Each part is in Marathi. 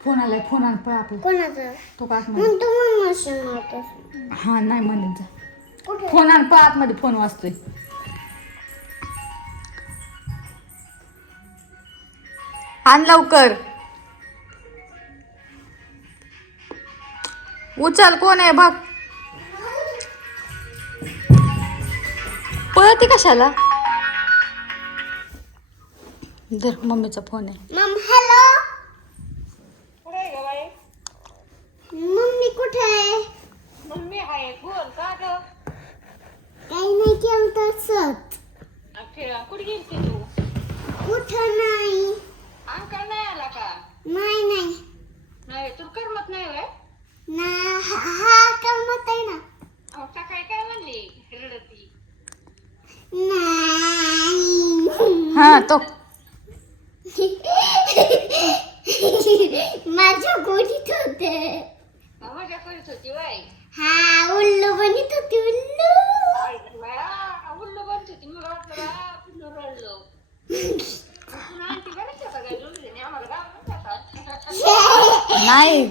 फोन आलाय, फोन आण पळ आपला. कोणाचा? तो का मग तू मग मशीन मारतोस. हा नाही म्हणत जा. कुठे? फोन आण पळ आतमध्ये, फोन वाजतोय. आण लवकर. उचल, कोण आहे बघ. पळती कशाला? धर, मम्मीचा फोन आहे. मम हॅलो. कुठे आहे ग बाई? मम्मी कुठे आहे? मम्मी आहे, बोल का ग? काही नाही केलं तसंच. कुठे गेलती तू? कुठं नाही. अंकल नाही आला का? नाही नाही नाही, तू करमत नाही होय? ना. हा करमत आहे ना. अहो, सकाळी काय म्हणली रडती? नाही. हा तो माझ्या गोडीत होते. मजा करीत होती बाई. हा उल्लू बनत होती उल्लू. उल्लू बनत होती, मला वाटलं बा पिल्लू रडलो. आणखी बरंच होता काय जुळले आम्हाला गावात जातात. नाही,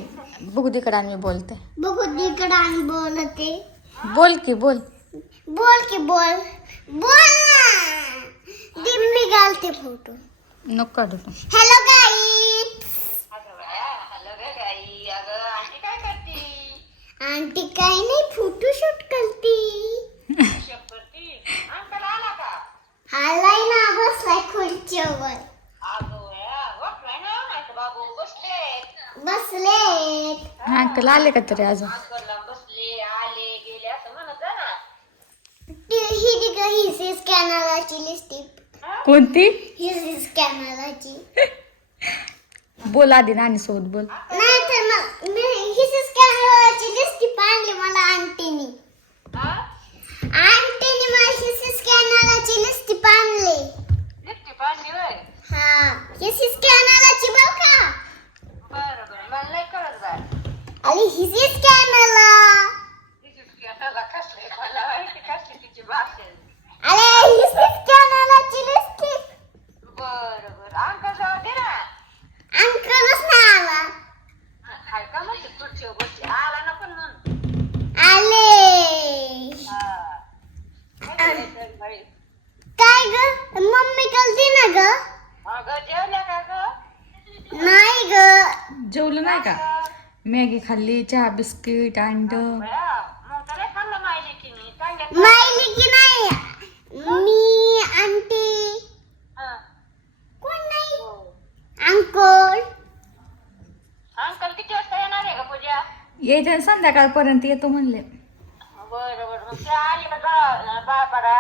बघू तिकडे आणि मी बोलते. बघू तिकडं आणि बोलते. बोल की बोल. बोल की बोल. बोल ना. दिम्मी घालते फोटो. नको काढू तू. Hello guys. अगं बाया, हॅलो ग गाई. अगं आणखी काय करती? आंटी काही नाही फोटोशूट करती. हिशोब करती. अंकल आला का? आलाय ना, बसलाय खुर्चीवर. अगं बाया, बसलाय ना, नाही तर बाबू बसले. बसलेत. अंकल आले का तरी अजून? अंकलला बसले, आले, गेले असं म्हणत जा ना. ही कॅमेराची लिस्टिप. कोणती? ही कॅमेराची. बोल आधी नानी सोबत बोल. नाही तर मग ही कॅमेराची लिस्टिप आणली मला आंटीनी. हा? आंटीनी मला ही कॅमेराची लिस्टिप आणली. लिफ्टी पाडली होय? हा ही कॅमेराची बघ का. बरं बरं, मला नाही कळत बाय. अरे ही कॅमेरा. कसले मला माहिती कसली तिची भाषा. अरे ही कॅमेराची लिस्टिप. बरं बरं, अंकल जाऊ दे ना. अंकलच नाही आला. हाय का म्हणते खुर्चीवर बसली, आला ना पण म्हणून. आले. हा. काय करायचं बाई? काय ग मम्मी कलती ना ग. अगं जेवल्या का ग? नाही ग. जेवलं नाही का? मॅगी खाल्ली, चहा, बिस्किट, अंड. बया, मग तर नाही खाल्लं माहिती की मी सांगत. माहिली की नाही. मी आंटी. हा. कोण नाही. हो. अंकल. अंकल किती वाजता येणार आहे का पूजा? यायचं संध्याकाळपर्यंत येतो म्हणले. बरं बरं, मग ते आली का बाळापाडा?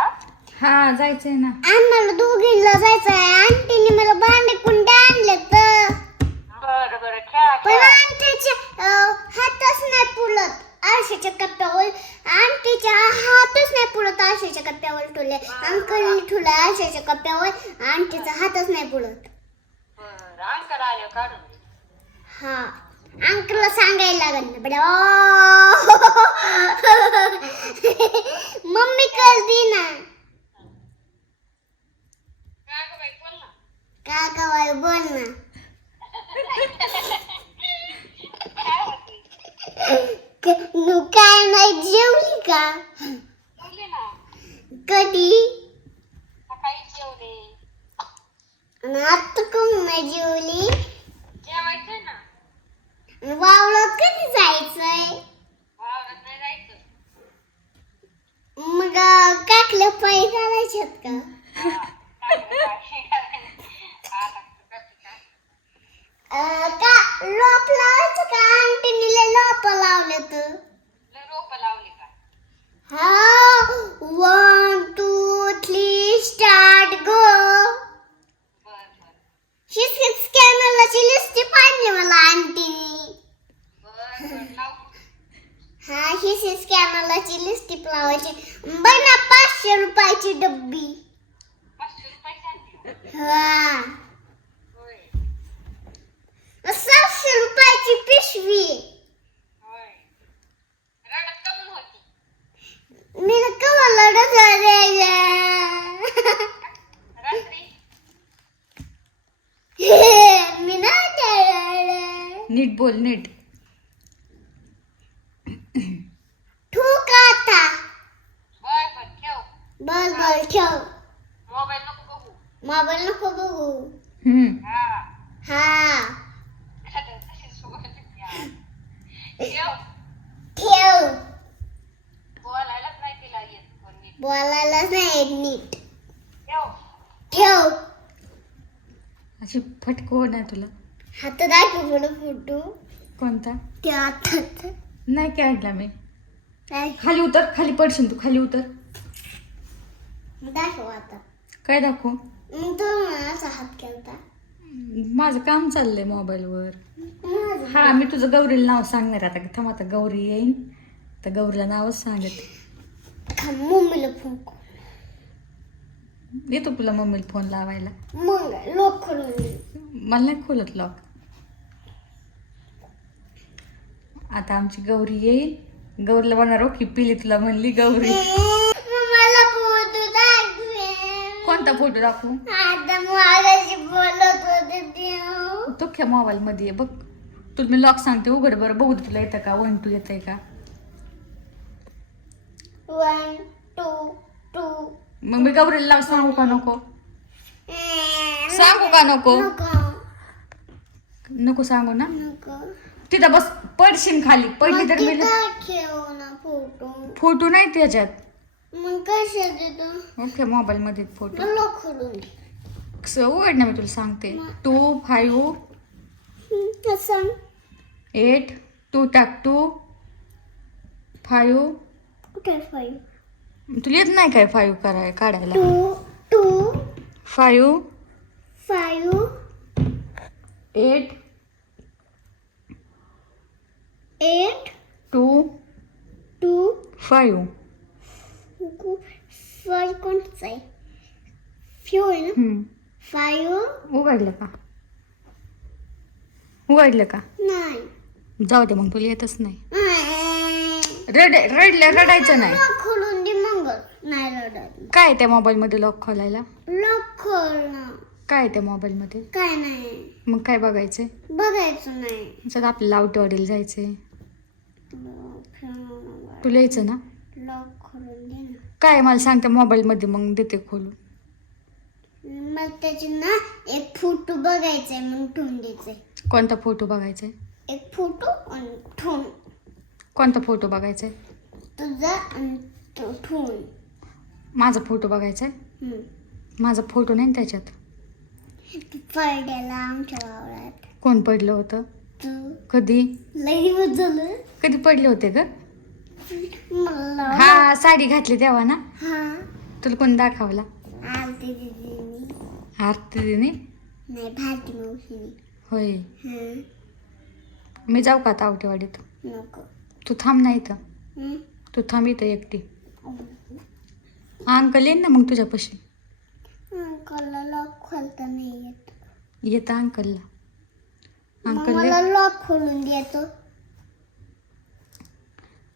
हा जायचंय ना. आम्हाला दोघींना जायचं आहे. आंटीने मला भांडे कुंडे आणले तर. बरं बरं, खेळा पण खेळा. आंटीचे हातच नाही पुरत आरशाच्या कप्प्यावर. आंटीच्या हातच नाही पुरत आरशाच्या कप्प्यावर ठेवले. अंकलने ठेवलं आरशाच्या कप्प्यावर. आंटीचा हातच नाही पुरत. बरं, अंकल आले काढून दे. हा अंकलला सांगायला लागल ना बडा. मम्मी करती ना. काय गं बाई, बोल ना. का कवाय बोल ना. काय होती? काय नाही जेवली का. बोलले ना. कधी. सकाळी जेवले. आणि आता कोण नाही जेवली. जेवायचंय ना. वावरात कधी जायचंय. वावरात नाही जायचं. मग काकल्या पायी करायच्यात का. हा, टाकलं बाई. आता करते काय? का लोप लावायचं का. आंटीने लय लोप लावले तर. लय रोपं लावली का? हा 1 2 3 स्टार्ट गो. बरं बरं. हीच कॅमेराची लिस्ट पाहिजे मला आंटीने. बरं बरं, लावू. हा हीच कॅमेराची लिस्ट लावायची. बघ ना 500 रुपयाची डब्बी. 500 रुपयाची आणली. हा होय 700 रुपयाची पिशवी. होय. रडत कमून होती. मी कवा लढत होते. रात्री मी नाही नीट बोल नीट. ठू का आता बर ठेव. बर ठेव. मोबाईल नको बघू. मोबाईल नको बघू. हा हा तशीच बोलते यार. ठेव. ठेव. बोलायलाच नाही तिला येत कोण नीट. बोलायलाच नाही येत नीट. ठेव. ठेव. अशी फटको नाही तुला. हात दाखव मला फोटो. कोणता? त्या हातात नाही काढला मी. काय खाली उतर, खाली पडशील तू, खाली उतर. दाखव आता. काय दाखवू? मग तो मला असा हात केलता. माझं काम चाललंय मोबाईलवर. माझं हा मी तुझं गौरीला नाव सांगणार आता. थांब आता गौरी येईन तर गौरीला नावच सांगते. मम्मीला फोन कर. येतो तुला मम्मीला फोन लावायला. मग लोक खोलून दे. मला नाही खोलत लॉक. आता आमची गौरी येईल. गौरीला म्हणणार की पिली तुला म्हणली गौरी. मला फोटो दाखवे. कोणता फोटो दाखवू? आता मागाशी बोलत होते ते. तो ख्या मोबाईल मध्ये बघ. तुला मी लॉक सांगते उघड बरं. बघू दे तुला येतं का. 1 2 येतंय का. 1 2 2. मग मी गौरीला नाव सांगू का नको? सांगू का नको? नको सांगू ना. नको. तिथं बस पडशील खाली. पडली तर मी ठेव ना फोटो. फोटो नाही त्याच्यात. मग कशा देतो. ओके मोबाईल मध्ये फोटो. लोक खोलून दे. उघड ना मी तुला सांगते. 2 5 असं 8 2 टाक 2 5. कुठे 5 तुला येत नाही काय 5 काढायला. 2 2 5 5 8 8 2 2 5. 5 कोणचं आहे. फ्यू आहे ना. 5 उघडलं का. उघडलं का. नाही. जाऊ दे मग तुला येतच नाही. रडायचं नाही. लॉक खोलून दे मग. नाही रडत. काय त्या मोबाईल मध्ये लॉक खोलायला. लॉक खोल ना. काय त्या मोबाईल मध्ये. काय नाही मग काय बघायचंय. बघायचं नाही. सगळं आपल्याला आवटीवाडीला जायचंय. तुला यायचं ना. लॉक खोलून दे ना. काय मला सांगते मोबाईल मध्ये मग देते खोलून. मला त्याची ना एक फोटो बघायचाय मग ठेवून द्यायचंय. कोणता फोटो बघायचाय. एक फोटो आणि ठेवून. कोणता फोटो बघायचाय. तुझा आणि तो ठेवून. माझा फोटो बघायचाय. माझा फोटो नाही ना त्याच्यात. पडलेला आमच्या वावरात. कोण पडलं होतं. तू कधी. लई झालं. कधी पडले होते ग. मला हा साडी घातली तेव्हा ना. हा तुला कोण दाखवला. आलती दीदीनी. आरती दिदी. नाही भारती मावशीनी. होय. हा मी जाऊ का आता आवटेवाडीत. नको. तू थांब ना इथं. तू थांब इथं एकटी. अंकल येईन ना मग तुझ्यापाशी. अंकलला लॉक खोलता नाही येत. येतं अंकलला. मग अंकल मला लॉक खोलून देतो.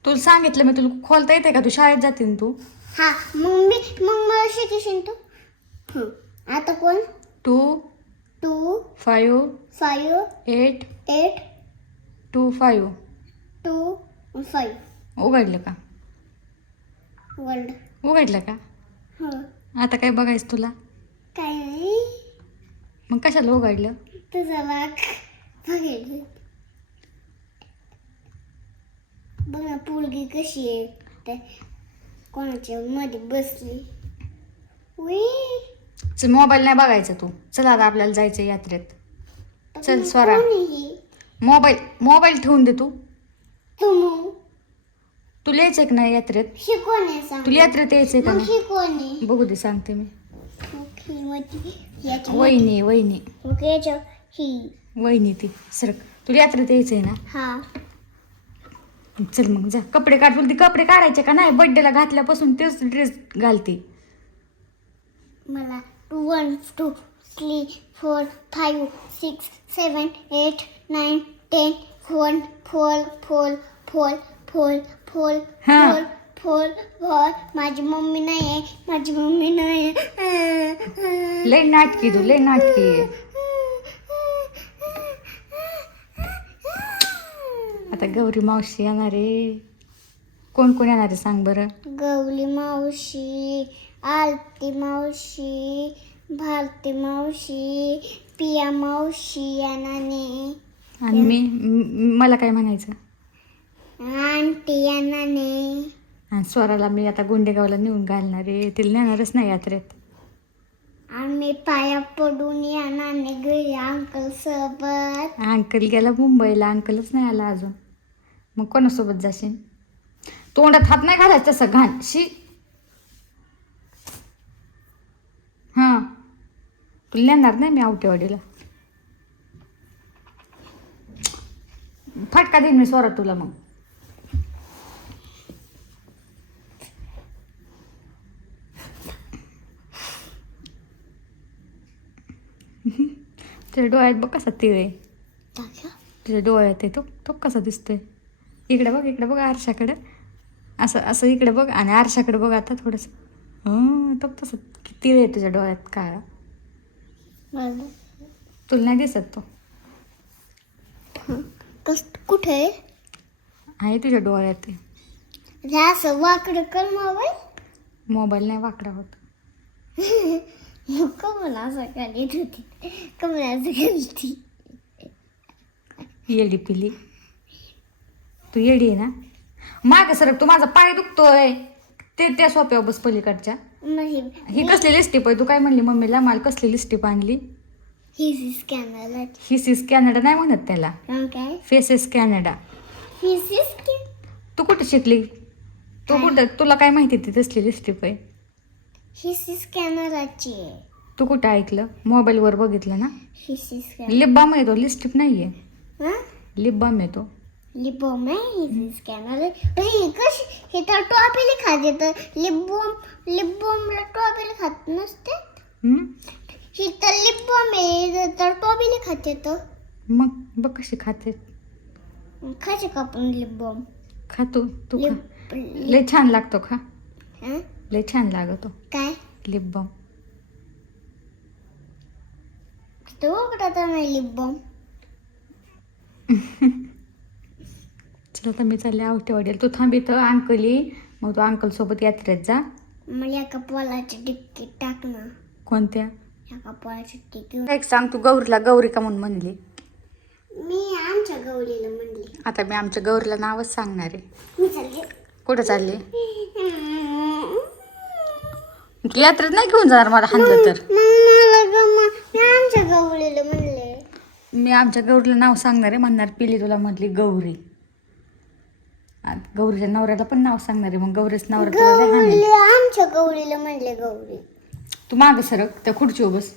तुला सांगितलं मी. तुला खोलता येते का. तू शाळेत जाते ना तू. हा मग मला शिकशील तू. आता कोण. 2 2 5 5 8 8 2 5. 2 5 उघडलं का. वर्ल्ड. उघडलं का. हो. आता काय बघायचं तुला. काय नाही. मग कशाला उघडलं. तुझा लाख बघायचं. बघ ना पोरगी कशी आहे. त्या कोणाच्या मध्ये बसली. चल मोबाईल नाही बघायचा तू. चल आता आपल्याला जायचं यात्रेत. चल स्वरा. मोबाईल ठेवून दे तू. तुला यायचंय का नाही यात्रेत. शिकवणे सांग. तुला यात्रेत यायचंय का नाही. शिकवणे बघू दे सांगते मी. याची वहिनी वहिनी याच्या ही वहिनी ती सरक. तुला यात्रेत यायचंय ना. हा चल मग जा. कपडे काढ. तुला ती कपडे काढायचे का नाही. बर्थडेला घातल्यापासून तेच ड्रेस घालते. मला 1 2 3 4 5 6 7 8 9 10 1 4 4 4 4 4 हा. 4 4 4. माझी मम्मी नाही आहे. माझी मम्मी नाही आहे. लय नाटकी तू. लय नाटकी आहे. आता गौरी मावशी येणार आहे. कोण कोण येणार आहे सांग बरं. गौरी मावशी, आरती मावशी, भारती मावशी, पिया मावशी येणाने, आणि मला काय म्हणायचं. आंटी येणाने. आणि स्वराला मी आता गोंडेगावला नेऊन घालणार आहे. तिला नेणारच नाही यात्रेत. आम्ही पाया पडून येणाने घरी अंकल सोबत. अंकल गेला मुंबईला. अंकलच नाही आला अजून. मग कोणासोबत जाशील. तोंडात हात नाही घालायचं तसं घाण शी. हां तुला नेणार नाही मी आवटेवाडीला. फटका देईन मी स्वरा तुला. मग तुझ्या डोळ्यात बघ कसा तिळ आहे. तुझ्या डोळ्यात आहे तो तो कसा दिसतोय. इकडे बघ आरशाकडे. असं असं इकडे बघ आणि आरशाकडे बघ आता थोडंसं. तो तसं तिळ आहे तुझ्या डोळ्यात काळा. तुला नाही दिसत तो. कुठे आहे तुझ्या डोळ्यात ते. हे असं वाकडं कर मोबाईल. मोबाईल नाही वाकडा होत. कमल असं करीत होती. कमल असं करती. येडी पिली. तू येडी आहे ना. माग सरक. तू माझा पाय दुखतोय. ते त्या सोप्यावर बस पलीकडच्या. ही कसली लिस्टिप आहे. तू काय म्हणली मम्मीला मला कसली लिस्टिप आणली. हिसीस कॅनडा. हिसीस कॅनडा नाही म्हणत त्याला. काय फेसेस कॅनडा. हिसीस तू कुठे शिकली. तू कुठं तुला काय माहिती ती तसली लिस्टिप आहे. हिसीस कॅनडाची आहे. तू कुठं ऐकलं. मोबाईलवर बघितलं ना. हिसीस लिप बाम येतो. लिस्टिप नाही आहे. कॅनडा. लिप बाम येतो. लिबॉम आहे. हिसीस कॅनडा. ही कशी हे तर टॉपीला खात येतं. लिबॉमला टॉपीला खात नसते. ही तर लिबॉम आहे तर टॉपीला खात येतं. मग बघ कशी खाते. खायचे का आपण लिबॉम. खा तू खा. लय छान लागतो. खा लय छान लागतो. काय लिप बाम. तो उघडता नाही लिबॉम. चल आता मी चालले आवटेवाडीला. तू थांब इथं अंकली. मग तू अंकल सोबत यात्रेत जा. मला एका पोलाची टिक्की टाक ना. कोणत्या. एका पोलाची टिक्की. एक सांग. तू गौरीला गौरी का म्हणून म्हणली. मी आमच्या गौरीला म्हणली. आता मी आमच्या गौरीला नावच सांगणार आहे. मी चालले. कुठं चालली. तू यात्रेत नाही घेऊन जाणार मला हाणलं तर. मी आमच्या गौरीला म्हणले. मी आमच्या गौरीला नाव सांगणार आहे. म्हणणार पिली तुला म्हटली गौरी. गौरीच्या नवऱ्याला पण नाव सांगणार आहे. मग गौरीच नवरा तुला लय हाणेल. आमच्या गौरीला म्हणले गौरी. तू मागं सरक. त्या खुर्चीवर बस.